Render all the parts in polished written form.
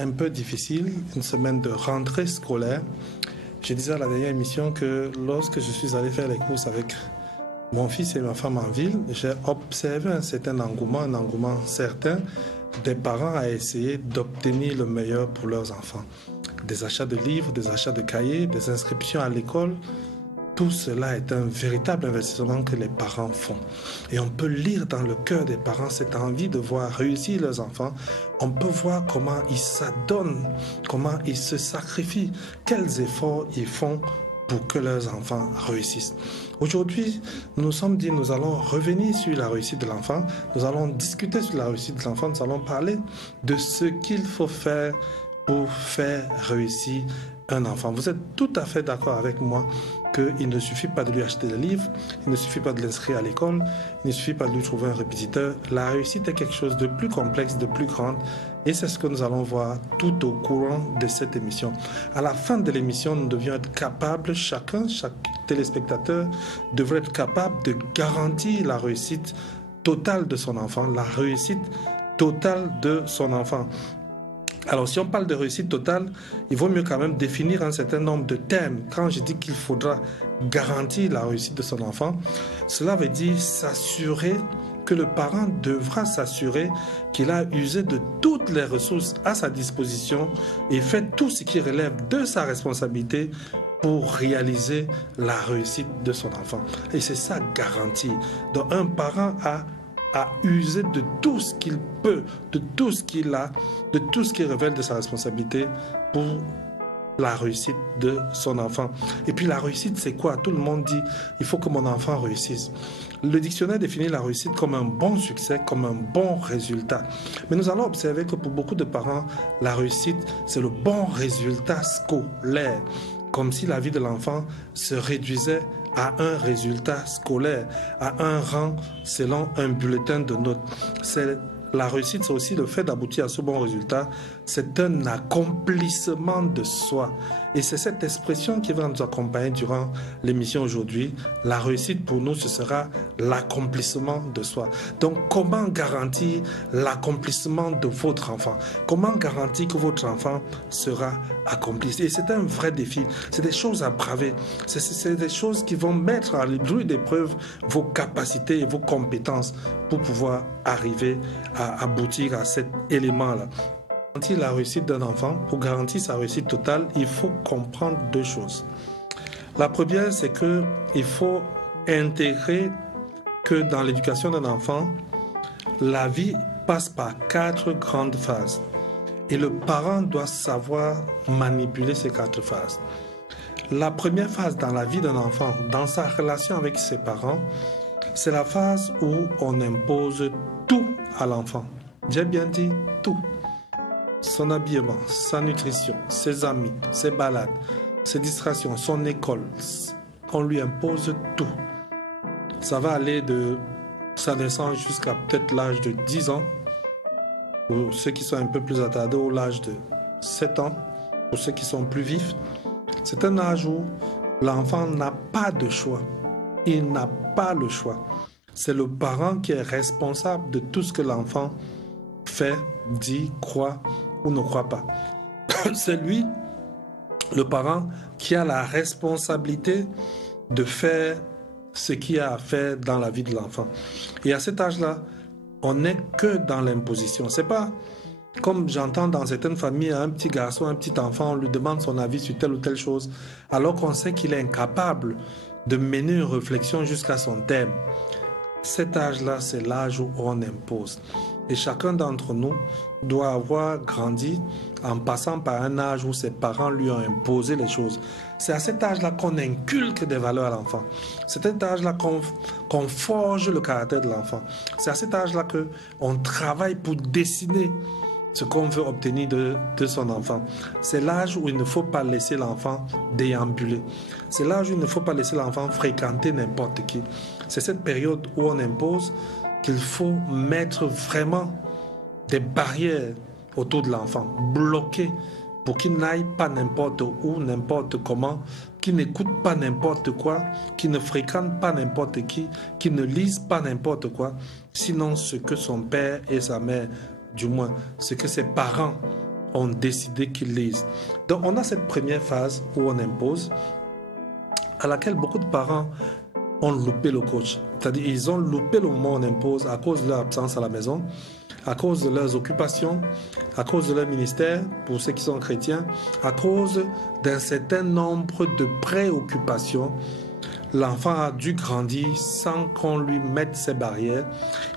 un peu difficile, une semaine de rentrée scolaire. Je disais à la dernière émission que lorsque je suis allé faire les courses avec mon fils et ma femme en ville, j'ai observé un certain engouement, un engouement certain des parents à essayer d'obtenir le meilleur pour leurs enfants. Des achats de livres, des achats de cahiers, des inscriptions à l'école. Tout cela est un véritable investissement que les parents font. Et on peut lire dans le cœur des parents cette envie de voir réussir leurs enfants. On peut voir comment ils s'adonnent, comment ils se sacrifient, quels efforts ils font pour que leurs enfants réussissent. Aujourd'hui, nous nous sommes dit, nous allons revenir sur la réussite de l'enfant, nous allons discuter sur la réussite de l'enfant, nous allons parler de ce qu'il faut faire pour faire réussir un enfant. Vous êtes tout à fait d'accord avec moi qu'il ne suffit pas de lui acheter des livres, il ne suffit pas de l'inscrire à l'école, il ne suffit pas de lui trouver un répétiteur. La réussite est quelque chose de plus complexe, de plus grande, et c'est ce que nous allons voir tout au courant de cette émission. À la fin de l'émission, nous devions être capables, chaque téléspectateur devrait être capable de garantir la réussite totale de son enfant, la réussite totale de son enfant. Alors, si on parle de réussite totale, il vaut mieux quand même définir un certain nombre de thèmes. Quand je dis qu'il faudra garantir la réussite de son enfant, cela veut dire s'assurer que le parent devra s'assurer qu'il a usé de toutes les ressources à sa disposition et fait tout ce qui relève de sa responsabilité pour réaliser la réussite de son enfant. Et c'est ça garantie. Donc, un parent a user de tout ce qu'il peut, de tout ce qu'il a, de tout ce qui révèle de sa responsabilité pour la réussite de son enfant. Et puis la réussite, c'est quoi? Tout le monde dit, il faut que mon enfant réussisse. Le dictionnaire définit la réussite comme un bon succès, comme un bon résultat. Mais nous allons observer que pour beaucoup de parents, la réussite, c'est le bon résultat scolaire. Comme si la vie de l'enfant se réduisait à un résultat scolaire, à un rang selon un bulletin de notes. La réussite, c'est aussi le fait d'aboutir à ce bon résultat. C'est un accomplissement de soi. Et c'est cette expression qui va nous accompagner durant l'émission aujourd'hui. La réussite, pour nous, ce sera l'accomplissement de soi. Donc, comment garantir l'accomplissement de votre enfant? Comment garantir que votre enfant sera accompli? Et c'est un vrai défi. C'est des choses à braver. C'est des choses qui vont mettre à rude épreuve vos capacités et vos compétences pour pouvoir arriver à aboutir à cet élément-là. Pour garantir la réussite d'un enfant, pour garantir sa réussite totale, il faut comprendre deux choses. La première, c'est qu'il faut intégrer que dans l'éducation d'un enfant, la vie passe par 4 grandes phases. Et le parent doit savoir manipuler ces 4 phases. La première phase dans la vie d'un enfant, dans sa relation avec ses parents, c'est la phase où on impose tout à l'enfant. J'ai bien dit tout. Son habillement, sa nutrition, ses amis, ses balades, ses distractions, son école. On lui impose tout. Ça va aller de sa naissance jusqu'à peut-être l'âge de 10 ans. Pour ceux qui sont un peu plus attardés, au l'âge de 7 ans. Pour ceux qui sont plus vifs. C'est un âge où l'enfant n'a pas de choix. Il n'a pas le choix. C'est le parent qui est responsable de tout ce que l'enfant fait, dit, croit ou ne croit pas. C'est lui, le parent, qui a la responsabilité de faire ce qu'il y a à faire dans la vie de l'enfant. Et à cet âge-là, on n'est que dans l'imposition. C'est pas comme j'entends dans certaines familles, un petit garçon, un petit enfant, on lui demande son avis sur telle ou telle chose, alors qu'on sait qu'il est incapable de mener une réflexion jusqu'à son terme. Cet âge-là, c'est l'âge où on impose. Et chacun d'entre nous doit avoir grandi en passant par un âge où ses parents lui ont imposé les choses. C'est à cet âge-là qu'on inculque des valeurs à l'enfant. C'est à cet âge-là qu'on forge le caractère de l'enfant. C'est à cet âge-là qu'on travaille pour dessiner ce qu'on veut obtenir de son enfant. C'est l'âge où il ne faut pas laisser l'enfant déambuler. C'est l'âge où il ne faut pas laisser l'enfant fréquenter n'importe qui. C'est cette période où on impose qu'il faut mettre vraiment des barrières autour de l'enfant, bloquer pour qu'il n'aille pas n'importe où, n'importe comment, qu'il n'écoute pas n'importe quoi, qu'il ne fréquente pas n'importe qui, qu'il ne lise pas n'importe quoi, sinon ce que son père et sa mère, du moins ce que ses parents ont décidé qu'ils lisent. Donc on a cette première phase où on impose, à laquelle beaucoup de parents ont loupé le coach. C'est-à-dire ils ont loupé le moment où on impose à cause de leur absence à la maison, à cause de leurs occupations, à cause de leur ministère, pour ceux qui sont chrétiens, à cause d'un certain nombre de préoccupations. L'enfant a dû grandir sans qu'on lui mette ses barrières.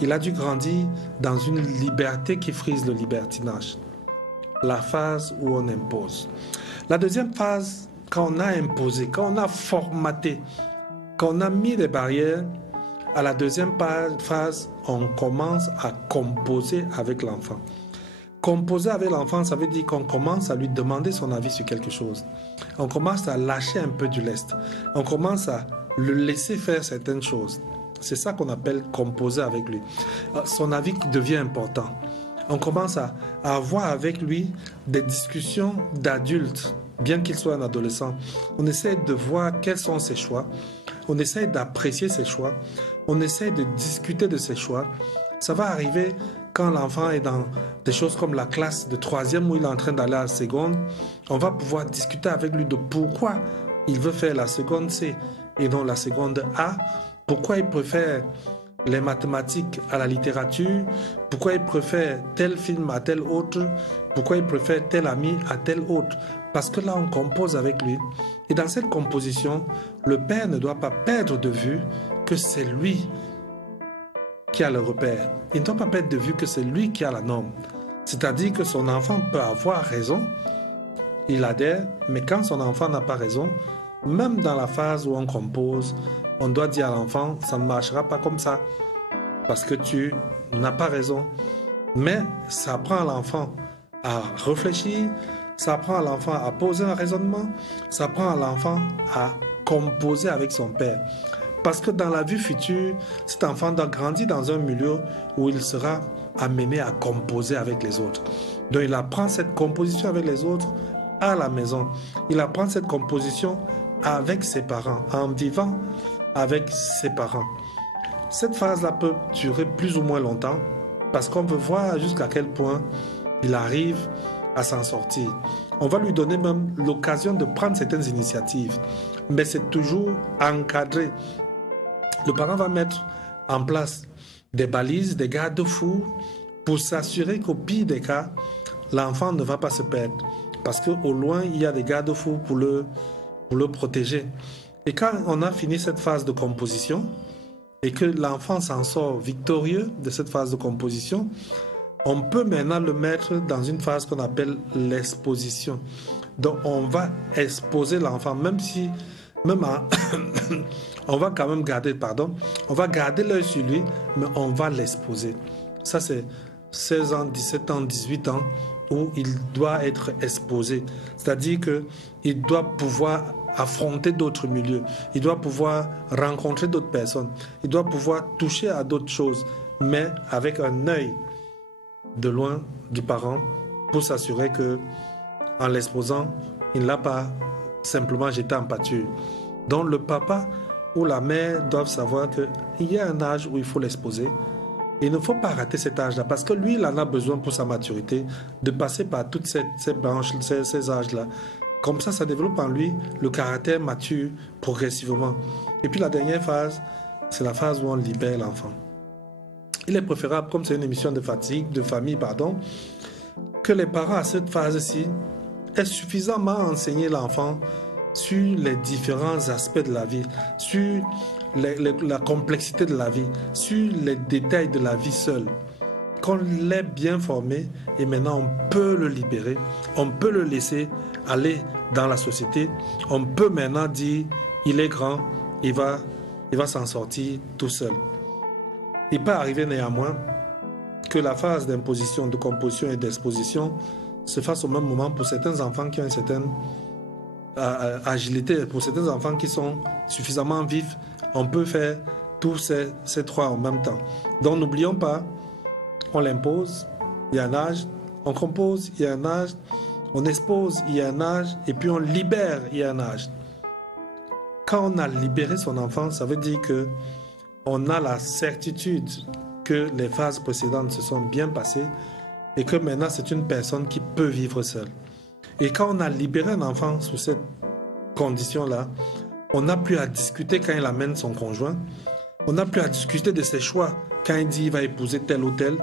Il a dû grandir dans une liberté qui frise le libertinage. La phase où on impose. La deuxième phase, quand on a imposé, quand on a formaté, quand on a mis des barrières, à la deuxième phase, on commence à composer avec l'enfant. Composer avec l'enfant, ça veut dire qu'on commence à lui demander son avis sur quelque chose. On commence à lâcher un peu du lest. On commence à le laisser faire certaines choses. C'est ça qu'on appelle composer avec lui. Son avis devient important. On commence à avoir avec lui des discussions d'adultes, bien qu'il soit un adolescent. On essaie de voir quels sont ses choix. On essaie d'apprécier ses choix. On essaie de discuter de ses choix. Ça va arriver quand l'enfant est dans des choses comme la classe de 3e où il est en train d'aller à la seconde. On va pouvoir discuter avec lui de pourquoi il veut faire la seconde C et non la seconde A. Pourquoi il préfère les mathématiques à la littérature, pourquoi il préfère tel film à tel autre, pourquoi il préfère tel ami à tel autre. Parce que là, on compose avec lui. Et dans cette composition, le père ne doit pas perdre de vue que c'est lui qui a le repère. Il ne doit pas perdre de vue que c'est lui qui a la norme. C'est-à-dire que son enfant peut avoir raison, il adhère, mais quand son enfant n'a pas raison, même dans la phase où on compose, on doit dire à l'enfant, ça ne marchera pas comme ça, parce que tu n'as pas raison. Mais ça apprend à l'enfant à réfléchir, ça apprend à l'enfant à poser un raisonnement, ça apprend à l'enfant à composer avec son père. Parce que dans la vie future, cet enfant doit grandir dans un milieu où il sera amené à composer avec les autres. Donc il apprend cette composition avec les autres à la maison. Il apprend cette composition avec ses parents, en vivant avec ses parents. Cette phase-là peut durer plus ou moins longtemps parce qu'on veut voir jusqu'à quel point il arrive à s'en sortir. On va lui donner même l'occasion de prendre certaines initiatives, mais c'est toujours encadré. Le parent va mettre en place des balises, des garde-fous pour s'assurer qu'au pire des cas, l'enfant ne va pas se perdre. Parce qu'au loin, il y a des garde-fous pour le protéger. Et quand on a fini cette phase de composition et que l'enfant s'en sort victorieux de cette phase de composition, on peut maintenant le mettre dans une phase qu'on appelle l'exposition. Donc on va exposer l'enfant, on va quand même garder, on va garder l'œil sur lui, mais on va l'exposer. Ça c'est 16 ans, 17 ans, 18 ans, où il doit être exposé. C'est-à-dire qu'il doit pouvoir affronter d'autres milieux, il doit pouvoir rencontrer d'autres personnes, il doit pouvoir toucher à d'autres choses, mais avec un œil de loin du parent pour s'assurer que, en l'exposant, il ne l'a pas simplement jeté en pâture. Donc le papa ou la mère doivent savoir qu'il y a un âge où il faut l'exposer. Il ne faut pas rater cet âge-là parce que lui, il en a besoin pour sa maturité de passer par toutes ces branches, ces âges-là. Comme ça développe en lui le caractère mature progressivement. Et puis la dernière phase, c'est la phase où on libère l'enfant. Il est préférable, comme c'est une émission de famille, que les parents à cette phase-ci aient suffisamment enseigné l'enfant sur les différents aspects de la vie, sur la complexité de la vie, sur les détails de la vie seule. Qu'on l'ait bien formé et maintenant on peut le libérer, on peut le laisser aller dans la société, on peut maintenant dire il est grand, il va s'en sortir tout seul. Il peut arriver néanmoins que la phase d'imposition, de composition et d'exposition se fasse au même moment pour certains enfants qui ont une certaine agilité, pour certains enfants qui sont suffisamment vifs, on peut faire tous ces trois en même temps. Donc n'oublions pas, on l'impose, il y a un âge, on compose, il y a un âge, on expose, il y a un âge, et puis on libère, il y a un âge. Quand on a libéré son enfant, ça veut dire que on a la certitude que les phases précédentes se sont bien passées et que maintenant c'est une personne qui peut vivre seule. Et quand on a libéré un enfant sous cette condition-là, on n'a plus à discuter quand il amène son conjoint, on n'a plus à discuter de ses choix quand il dit qu'il va épouser tel ou tel,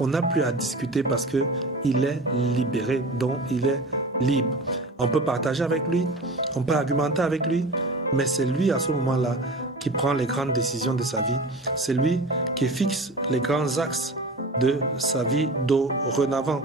on n'a plus à discuter parce qu'il est libéré, donc il est libre. On peut partager avec lui, on peut argumenter avec lui, mais c'est lui à ce moment-là qui prend les grandes décisions de sa vie. C'est lui qui fixe les grands axes de sa vie dorénavant.